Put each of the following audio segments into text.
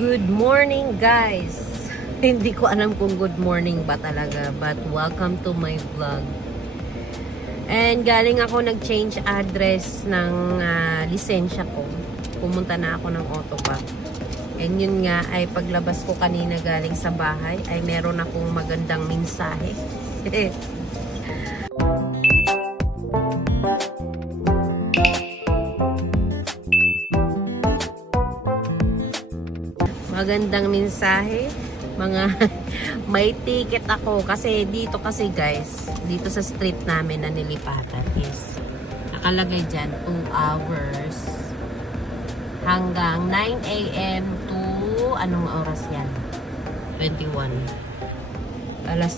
Good morning guys! Hindi ko alam kung good morning ba talaga, but welcome to my vlog. And galing ako nag-change address ng lisensya ko. Pumunta na ako ng Autopac. And yun nga ay paglabas ko kanina galing sa bahay ay meron akong magandang mensahe. Magandang mensahe, mga may ticket ako kasi dito kasi guys, dito sa street namin na nilipatan is nakalagay dyan 2 hours hanggang 9 AM to anong oras yan? 21 alas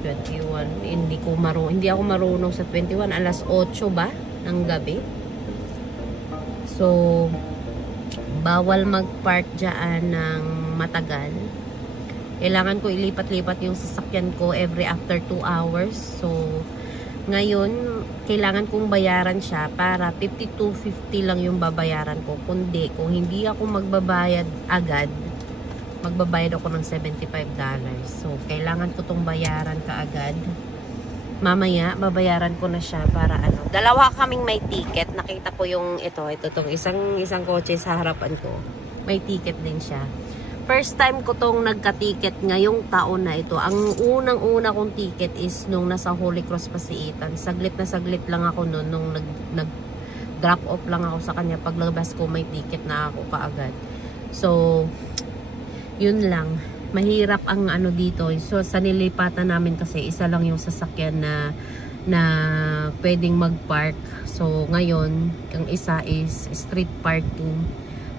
21, hindi ako marunong sa 21, alas 8 ba ng gabi. So bawal mag-park dyan ng matagal. Kailangan ko ilipat-lipat yung sasakyan ko every after 2 hours. So, ngayon, kailangan kong bayaran siya para 52.50 lang yung babayaran ko. Kundi, kung hindi ako magbabayad agad, magbabayad ako ng $75. So, kailangan ko tong bayaran kaagad. Mamaya, babayaran ko na siya para ano. Dalawa kaming may ticket. Nakita ko yung itong isang kotse sa harapan ko. May ticket din siya. First time ko tong nagka-ticket ngayong taon na ito. Ang unang-una kong ticket is nung nasa Holy Cross pa si Ethan. Saglit na saglit lang ako noon nung nag-drop off lang ako sa kanya. Paglabas ko may ticket na ako kaagad. So, yun lang. Mahirap ang ano dito. So, sa nilipatan namin kasi isa lang yung sasakyan na pwedeng mag-park. So, ngayon, ang isa is street parking.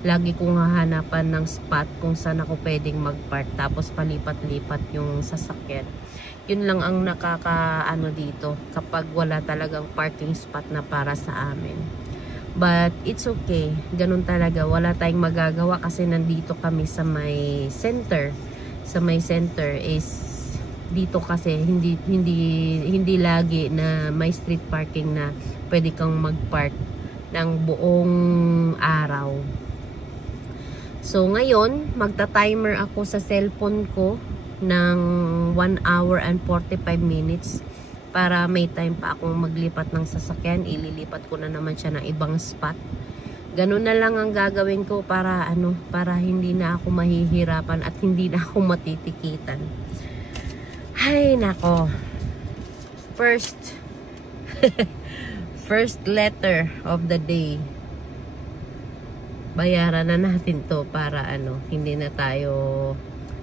Lagi kong hahanapan ng spot kung saan ako pwedeng mag-park. Tapos, palipat-lipat yung sasakyan. Yun lang ang nakaka-ano dito kapag wala talagang parking spot na para sa amin. But, it's okay. Ganun talaga. Wala tayong magagawa kasi nandito kami sa may center. Sa may center is dito kasi hindi lagi na may street parking na pwede kang mag-park ng buong araw. So ngayon, magta-timer ako sa cellphone ko ng 1 hour and 45 minutes para may time pa akong maglipat ng sasakyan. Ililipat ko na naman siya ng ibang spot. Ganun na lang ang gagawin ko para hindi na ako mahihirapan at hindi na ako matitikitan. Hay nako. First letter of the day. Bayaran na natin to para hindi na tayo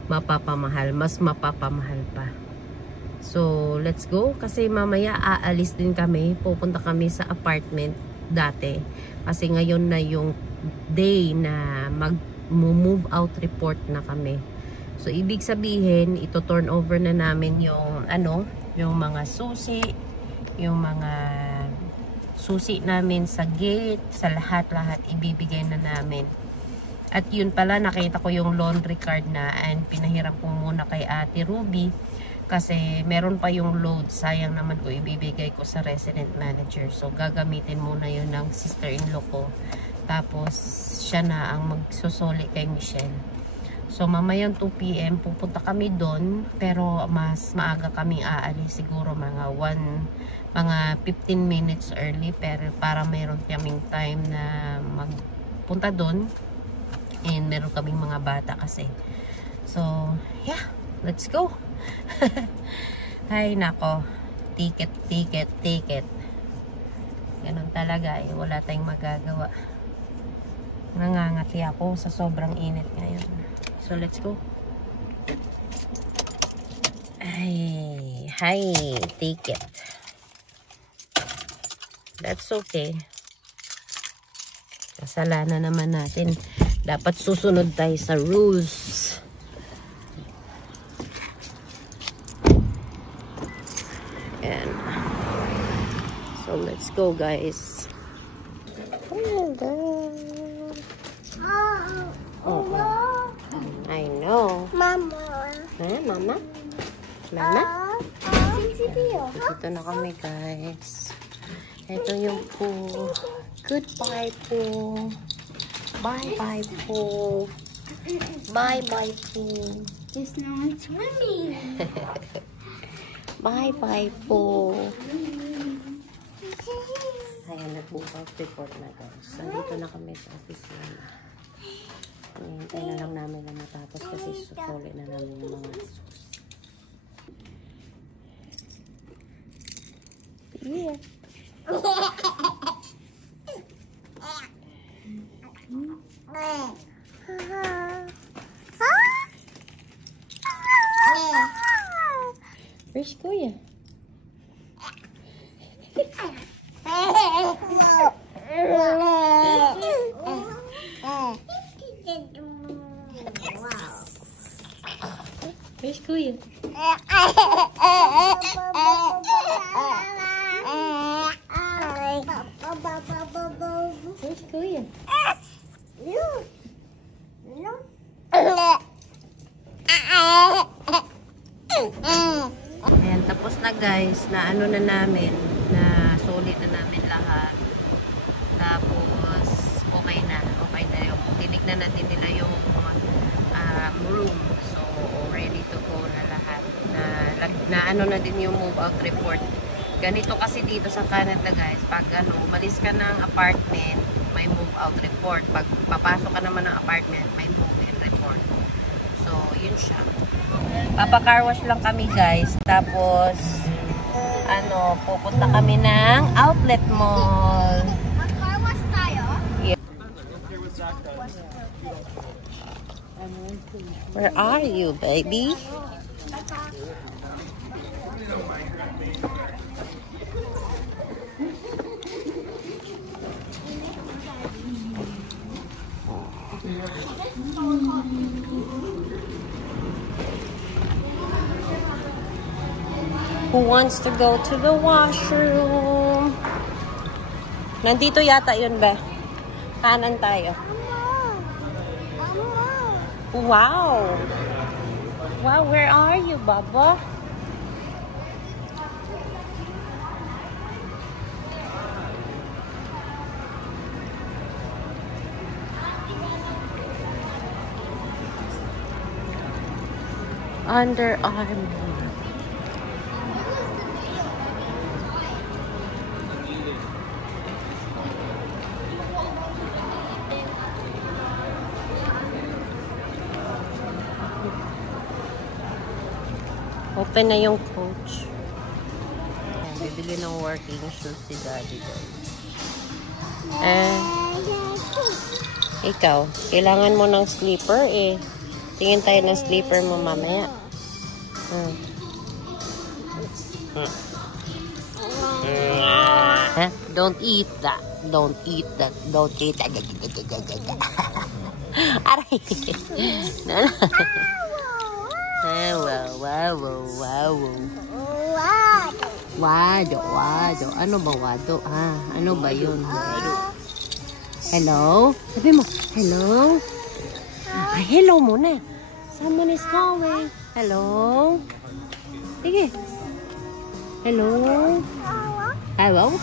mapapamahal, mas mapapamahal pa. So, let's go kasi mamaya aalis din kami, pupunta kami sa apartment dati. Kasi ngayon na yung day na mag-move out report na kami. So, ibig sabihin, ito turn over na namin yung yung mga susi, yung mga susi namin sa gate, sa lahat-lahat ibibigay na namin. At yun pala, nakita ko yung laundry card na and pinahiram ko muna kay Ate Ruby kasi meron pa yung load. Sayang naman ko ibibigay ko sa resident manager. So, gagamitin muna yun ng sister-in-law ko. Tapos, siya na ang magsusoli kay Michelle. So, mamayang 2 PM, pupunta kami doon. Pero, mas maaga kami aalis. Siguro mga 15 minutes early. Pero, para mayroon kaming time na magpunta doon. And, meron kaming mga bata kasi. So, yeah. Let's go. Hay nako. Ticket. Ganun talaga eh. Wala tayong magagawa. Nangangati ako sa sobrang init ngayon. So let's go. Hay, ticket. That's okay. Kasalanan naman natin. Dapat susunod tayo sa rules. So let's go guys. I know. Mama. Mama? Dito na kami guys. Ito yung pool. Goodbye pool. Bye bye pool. Bye-bye po. There's no one swimming. Bye-bye po. Ayan, nag-book-out report na guys. Nandito na kami sa office namin. Hintay na lang namin na matapos kasi susuli na namin yung mga sus. Yeah. Where's Kuya? Where's Kuya? Where's Kuya? Ayan, tapos na guys, na ano na namin, na sulit na namin lahat. Tapos, okay na yung, tinignan natin nila yung room. So, ready to go na lahat. Na ano na din yung move out report. Ganito kasi dito sa Canada guys, pag umalis ka ng apartment, may move out report. Pag papasok ka naman ng apartment, may move in report. So, yun siya. Papa-car wash lang kami guys. Tapos, pupunta kami ng outlet mall. Mag-car wash tayo? Yeah. Where are you, baby? Who wants to go to the washroom? Nandito yata yun, be. Kanan tayo. Wow! Wow, where are you, Baba? Under Armour. Open na yung coach. Bibili ng working shoes si Daddy guys. Ikaw, kailangan mo ng slipper eh. Tingin tayo ng slipper mo mamaya. Don't eat that. Don't eat that. Don't eat that. Aray. Wado. Ano ba wado? Ano ba yun? Hello? Sabi mo, hello? Hello muna. Someone is calling. Hello? Sige. Hello? Hello?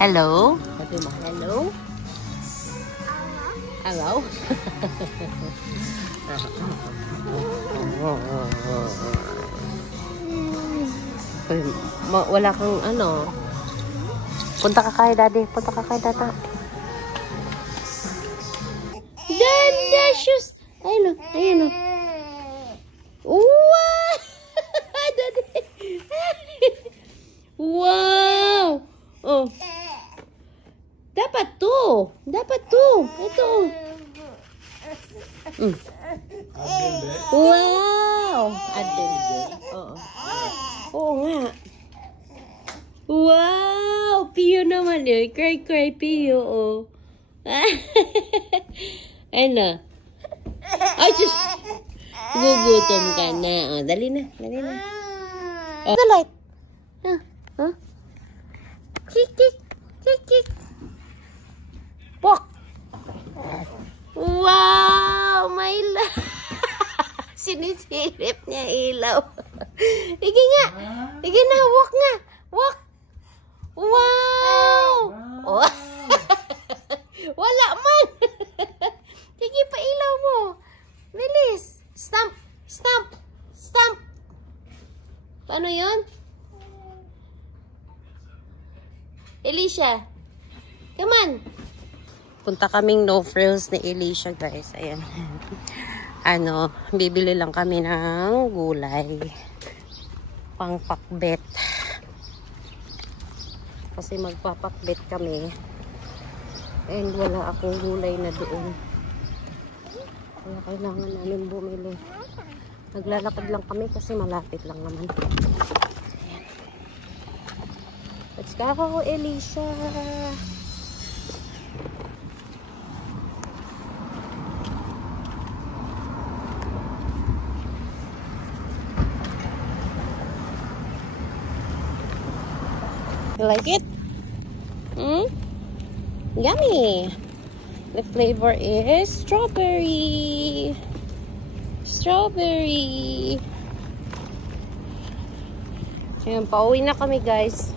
Hello? Sabi mo, hello? Hello? Wala kang ano. Punta ka kay Daddy. Punta ka kay Tata. Ganda shoes. Ayun o. Ayun o. Wow! Daddy. Wow! Oh. Dapat to. Dapat to. Ito. Wow! Oo. Oo nga. Wow! Pio naman eh. Cry, Pio. Oh. Ano? Ay, just gugutom ka na. Oh, dali na. Oh. The light. Huh? Kik. Pok. Wow! My love. Sinisilip niya ilaw. Igi nga. Igi na, walk nga. Walk. Wow! Oh. Wala man. Igi pa ilaw mo. Bilis. Stamp. Stamp. Stamp. Paano yun? Alicia. Come on. Punta kaming No Frills ni Alicia, guys. Ayan. Bibili lang kami ng gulay. Pangpakbet. Kasi magpapakbet kami. And wala akong gulay na doon. Kaya kailangan namin bumili. Naglalakad lang kami kasi malapit lang naman. Ayan. Let's go, Alicia! You like it? Yummy! The flavor is strawberry. Strawberry. Ayan, pauwi na kami, guys.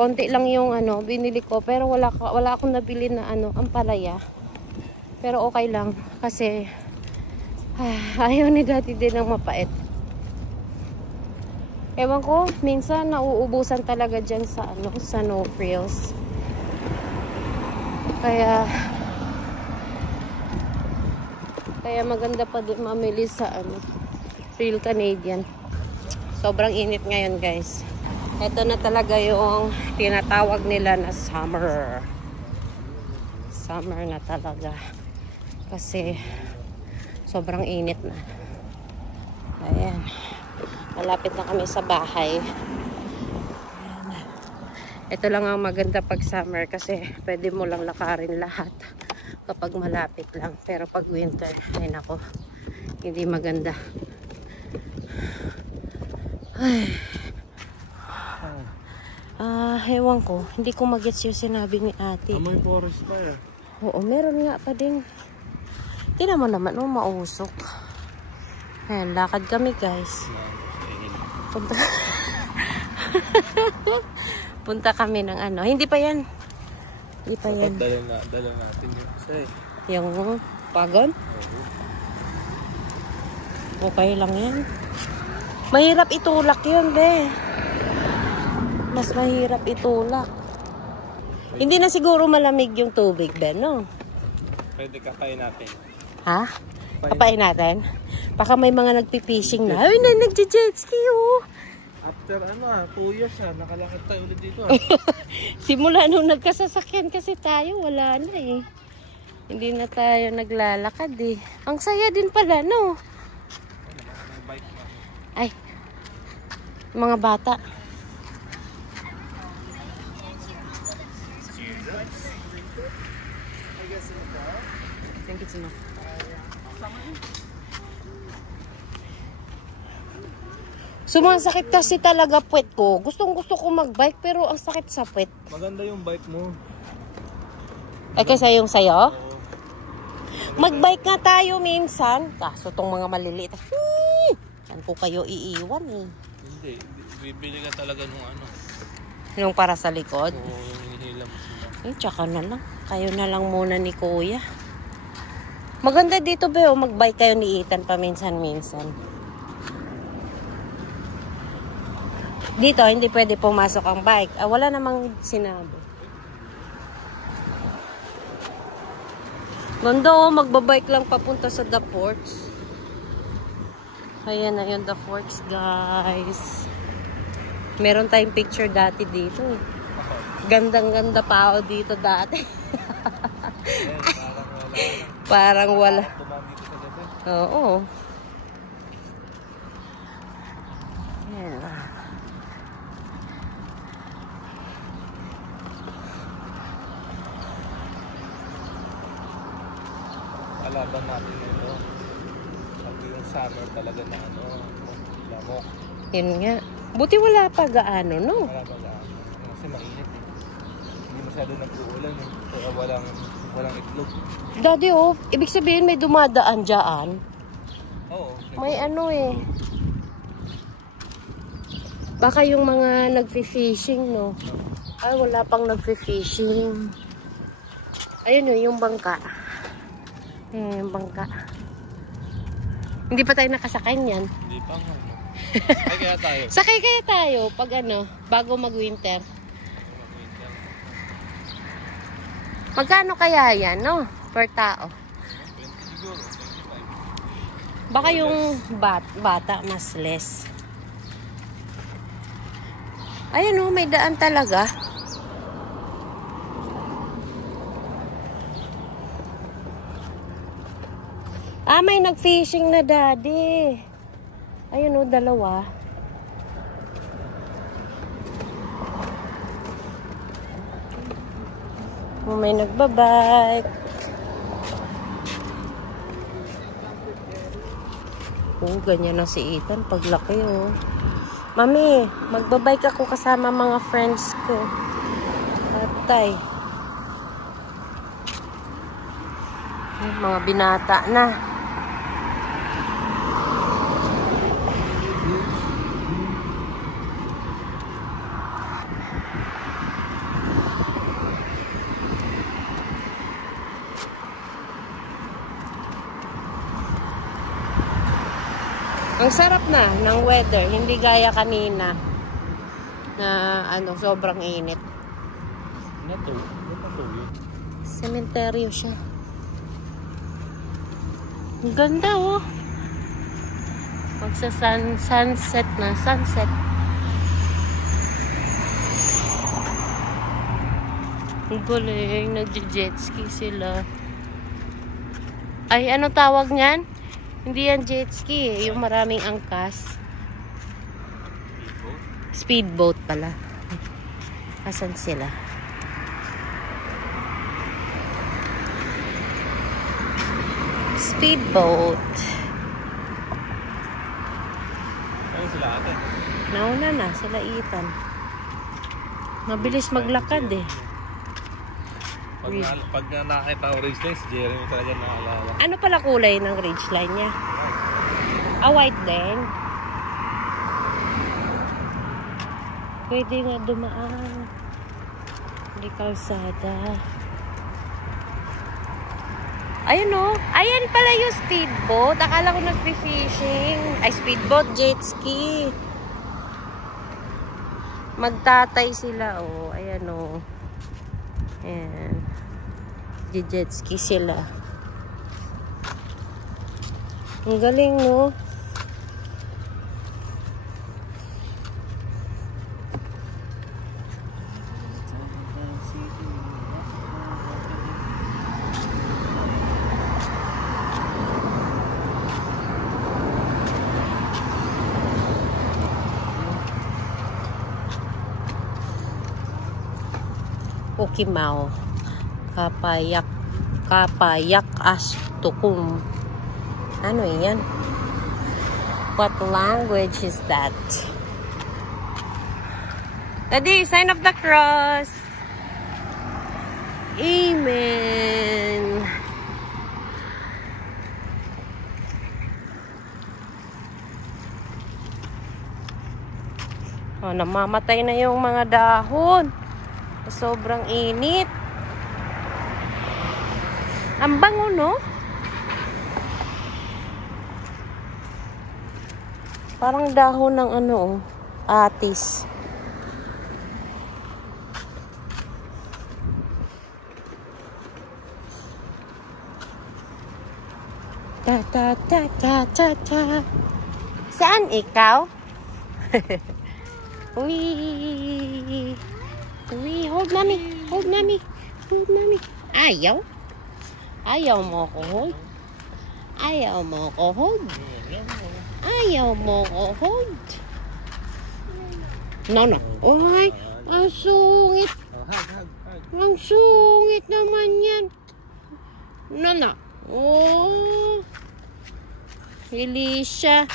Konti lang yung binili ko, pero wala akong nabili na ampalaya. Pero okay lang kasi ayaw ni Daddy din ng mapait. Ewan ko, minsan nauubusan talaga dyan sa sa No Frills. Kaya maganda pa din mamili sa Real Canadian. Sobrang init ngayon, guys. Ito na talaga yung tinatawag nila na summer. Summer na talaga. Kasi sobrang init na. Ayan. Malapit na kami sa bahay. Ayan. Ito lang ang maganda pag summer kasi pwede mo lang lakarin lahat kapag malapit lang. Pero pag winter, ay nako, hindi maganda. Ay. Ewan ko. Hindi ko magets yung sinabi ni ate. Amoy forest pa eh. Oo, meron nga pa din. Tingnan mo naman, mausok. Ayan, lakad kami, guys. Punta kami ng Hindi pa yan. Hindi pa yan. Dala natin yung isa eh. Yung pagon? Okay lang yan. Mahirap itulak yun, be. Mas mahirap itulak. Hindi na siguro malamig yung tubig, be, no? Pwede kapain natin. Ha? Kapain natin? Baka may mga nagpipishing na. Ay, nagje-jet ski, oh. After 2 years nakalakad tayo ulit dito. Simula nung nagkasasakyan kasi tayo, wala na eh. Hindi na tayo naglalakad eh. Ang saya din pala, no? Ay, mga bata. I think it's enough. Sumasakit kasi talaga puwet ko. Gustong-gusto ko mag-bike pero ang sakit sa puwet. Maganda yung bike mo. Ay, kasi yung sayo? Mag-bike nga tayo minsan. Kaso tong mga maliliit. Saan ko kayo iiwan eh? Hindi. Bibili ka talaga nung Yung para sa likod? Oo, yung hinihila mo sila. Eh, tsaka na lang. Kayo na lang muna ni Kuya. Maganda dito, Beo. Mag-bike kayo ni Ethan paminsan-minsan. Dito, hindi pwede pumasok ang bike. Wala namang sinabi. Ganda, oh. Magbabike lang papunta sa The Forks. Ayan na yun, The Forks, guys. Meron tayong picture dati dito. Gandang-ganda pa ako dito dati. Parang wala. Oo. Yeah. Alaban natin ito. Sabi yung summer talaga na lamok. Yun nga. Buti wala pa gaano, no? Wala pa gaano. Kasi mainit eh. Hindi masyado nag-uulan eh. Kaya walang itlog. Daddy, oh, ibig sabihin may dumadaan dyan. Oo. May ano eh. Baka yung mga nagfi-fishing, no? Ay, wala pang nagfi-fishing. Ayun yung bangka. Yung bangka. Hindi pa tayo nakasakay niyan. Hindi pa nga. Ay, kaya tayo. Sakay kaya tayo pag bago mag-winter. Magkano kaya yan, no? Per tao. 20 siguro, 25. Baka yung bata mas less. Ayun may daan talaga. May nag-fishing na daddy. Ayun dalawa. May nagbabike. Ganyan na si Ethan paglaki Mami, magbabike ako kasama mga friends ko. Tatay. Mga binata na. Ang sarap na ng weather, hindi gaya kanina na sobrang init. Sementeryo siya. Ang ganda sunset na, sunset. Ang galing, nag-jet ski sila. Ay, ano tawag niyan? Hindi yan jet ski yung maraming angkas. Speedboat pala. Asan sila? Speedboat. Ano sila ate? Nauna na sila Ethan. Mabilis maglakad Pag nakita ko ridge line, si Jeremy talaga naalala. Ano pala kulay ng ridgeline niya? White din. Pwede nga dumaan. Hindi kalsada. Ayun ayan pala yung speedboat. Akala ko nag-fishing. Ay, speedboat, jet ski. Magtatay sila ayan ayan. Jet ski sila. Ang galing Okimao. Kapayak Astukum. Ano yan? What language is that? Daddy, sign of the cross. Amen. Namamatay na yung mga dahon. Sobrang init. Ang bango, Parang dahon ng atis. Ta. Saan ikaw? Uy, hold mommy. Ayaw mo ko hold. Ayaw mo ko hold. No. Oy, ang sungit. Ang sungit naman yan. No. Oh. Felicia.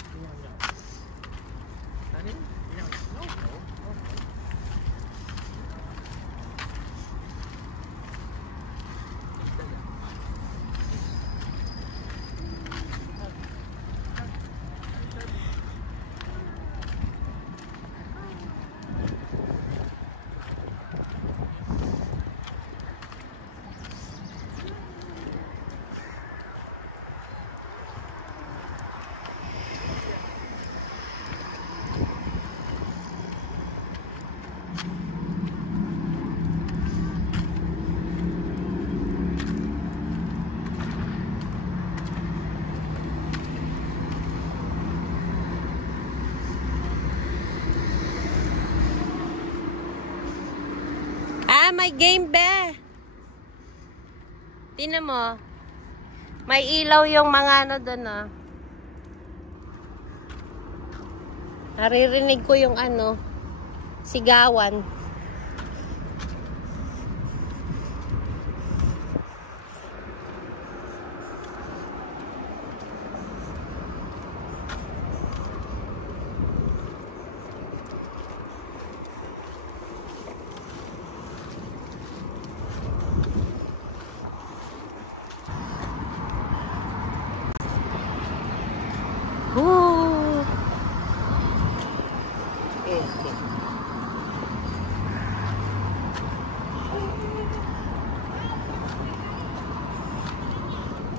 May game be. Tingnan mo. May ilaw yung mga ano doon, ah. Naririnig ko yung ano, sigawan.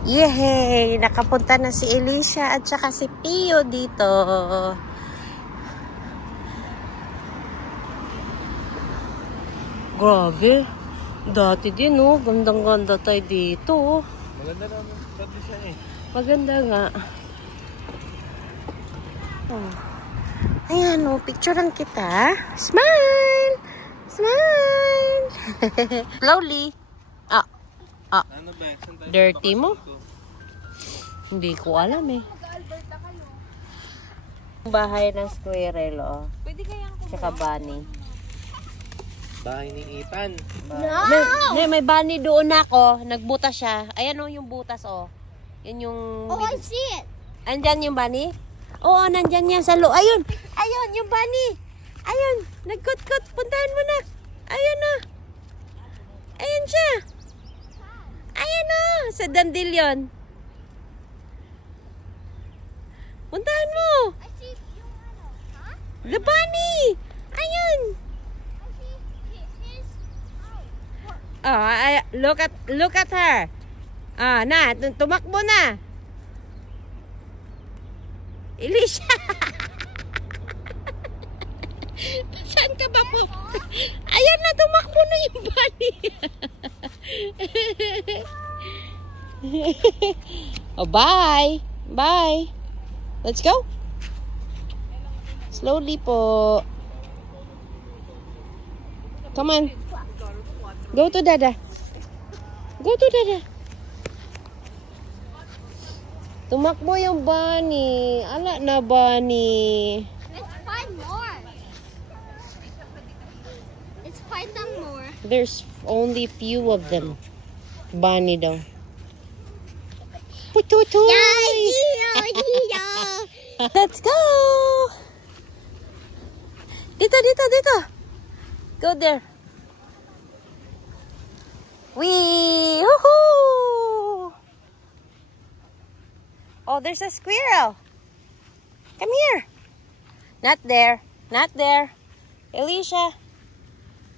Yehey! Nakapunta na si Alicia at saka si Pio dito. Grabe. Dati din, oh. Gandang-ganda tayo dito. Maganda naman. Dati siya eh. Maganda nga. Oh. Ayan, oh. Picturean kita. Smile! Smile! Slowly. Ano ba? Dirty mo? Hindi ko alam eh. Bahay ng squirrel, oh. Pwede kayang Tsaka bunny. Bahay ni Ethan. May bunny doon ako. Nagbutas siya. Ayan oh, yung butas oh. Yan yung... Oh, I see it. Andyan yung bunny? Oo, nandyan yan sa loob. Ayun! Ayun, yung bunny! Ayun! Nagkut-kut. Puntahan mo na. Ayun na. Ayun siya. Ayun oh, sa dandelion. Puntahan mo. I see yung ano, huh? The bunny! Ayun! I see his Oh, look at her. Ah, na, tumakbo na. Alicia. Saan ka ba po? Ayan na, tumakbo na yung bunny. Oh, bye. Bye. Let's go. Slowly po. Come on. Go to Dada. Go to Dada. Tumakbo yung bunny. Ala na bunny. Let's find more. Let's find them more. There's only few of them. Bunny daw. Pututoy! Let's go! Dito, dito, dito. Go there. Wee! Woohoo! Oh, there's a squirrel. Come here. Not there. Not there. Alicia.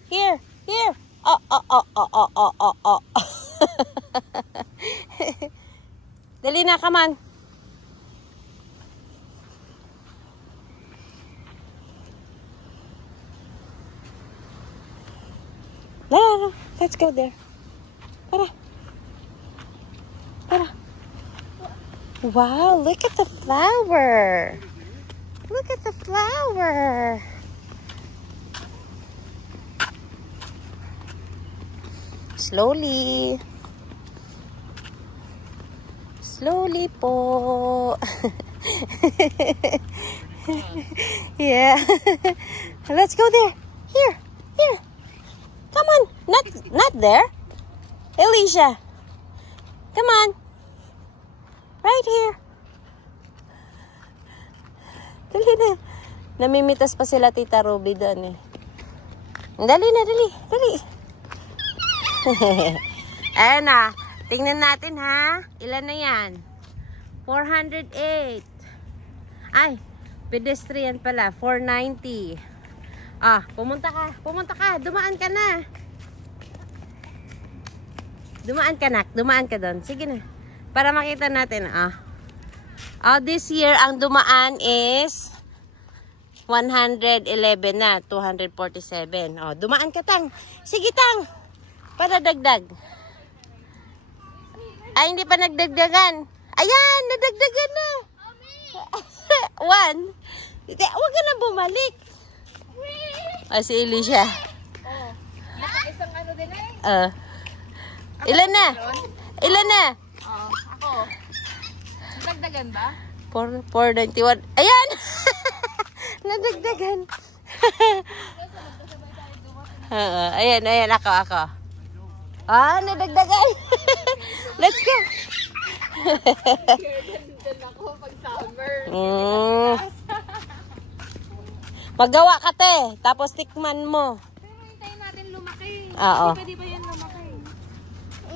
Here. Here. Oh, oh, oh, oh, oh, oh, oh, oh. Dali na, come on. No, let's go there. Tara. Tara. Wow, look at the flower. Look at the flower. Slowly. Slowly po. Yeah. Let's go there. Here. Here. Come on. Not there. Alicia. Come on. Right here. Dali na. Namimitas pa sila Tita Ruby doon eh. Dali na, dali. Dali. Ayan na. Tingnan natin ha. Ilan na yan? 408. Ay, pedestrian pala. 490. Ah, pumunta ka. Pumunta ka. Dumaan ka na. Dumaan ka na. Dumaan ka doon. Sige na. Para makita natin. Ah. Oh, this year, ang dumaan is 111 na. 247. Oh, dumaan ka, Tang. Sige, Tang. Para dagdag. Ay, hindi pa nagdagdagan. Ayan, nadagdagan na. 1. Huwag ka na bumalik. Si Alicia. Oh, naka-isang ano din eh. Ilan na? Ilan na? Oh, ako. Dagdagan ba? 491. Ayan! Nadagdagan. Ayan, ako. Nadagdagan. Let's go. Dyan ako pag summer. Magawa ka, te. Tapos tikman mo. Pero hintayin natin lumaki. Oo. Pwede ba yan lumaki?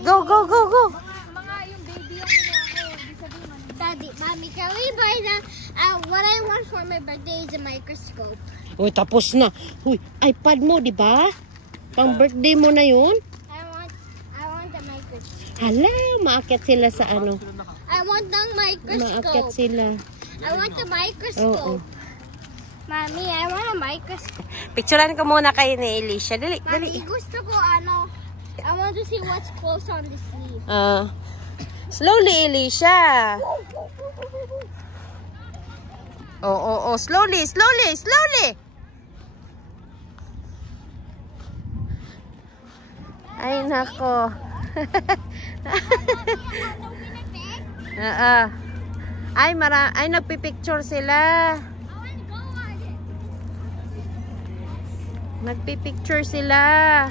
Go. Mga yung baby yung lumaki. Hindi sabihin man. Daddy, Mommy, can we buy the, what I want for my birthday is a microscope. Uy, tapos na. Uy, iPad mo, di ba? Pang birthday mo na yun. I want the microscope. Hala, maakyat sila sa ano. I want the Maakyat microscope. sila. I want the microscope. Oo. Mommy, I want a microscope. Picturean ko muna kayo ni Alicia. Dali. Mommy, gusto ko ano. I want to see what's close on the sleeve. Slowly, Alicia. Oh. Slowly. Ay, nako. Ay, nagpipicture sila. Nagpipicture sila.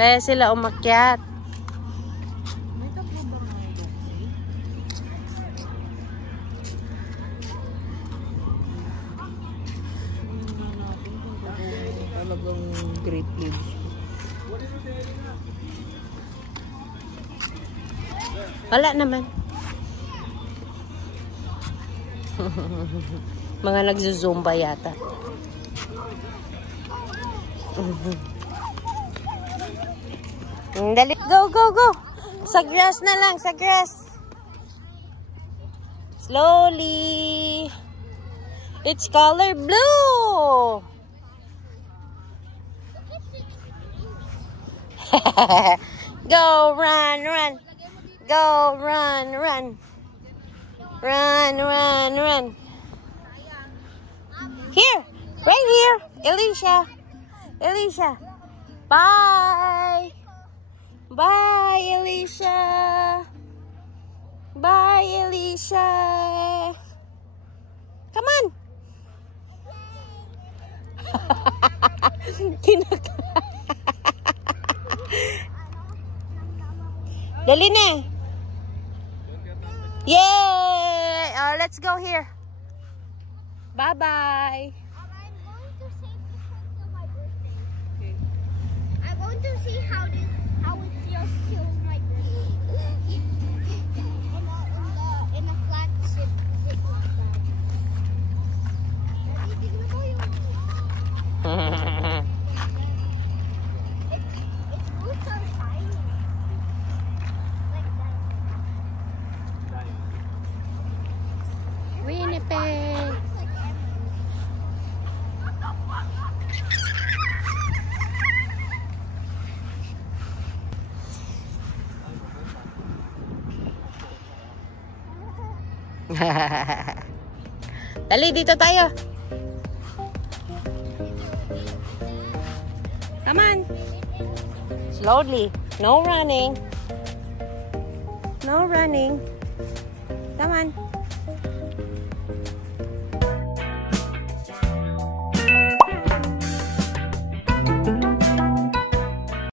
Kaya sila umakyat. Talagang great leaves. Wala naman. Mga nagzuzumba yata. Dali. Go. Sa grass na lang. Sa grass. Slowly. It's color blue. Go, run. Go, run. Run. Here. Right here. Alicia. Bye. Bye, Alicia. Come on. Dali na. Yay! Let's go here. Bye-bye. I'm going to see how it feels to my birthday. In a flat zip bag. It's good so shiny. Like that. Winnipeg. Dali, dito tayo. Come on. Slowly. No running. Come on.